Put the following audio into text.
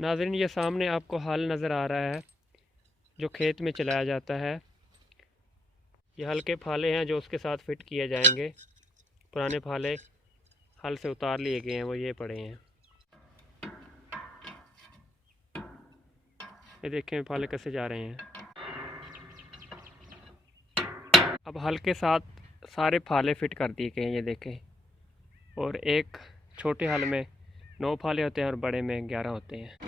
नाज़रीन, ये सामने आपको हल नज़र आ रहा है जो खेत में चलाया जाता है। ये हल के फाले हैं जो उसके साथ फिट किए जाएंगे। पुराने फाले हल से उतार लिए गए हैं, वो ये पड़े हैं। ये देखें फाले कैसे जा रहे हैं। अब हल के साथ सारे फाले फिट कर दिए गए हैं, ये देखें। और एक छोटे हल में 9 फाले होते हैं और बड़े में 11 होते हैं।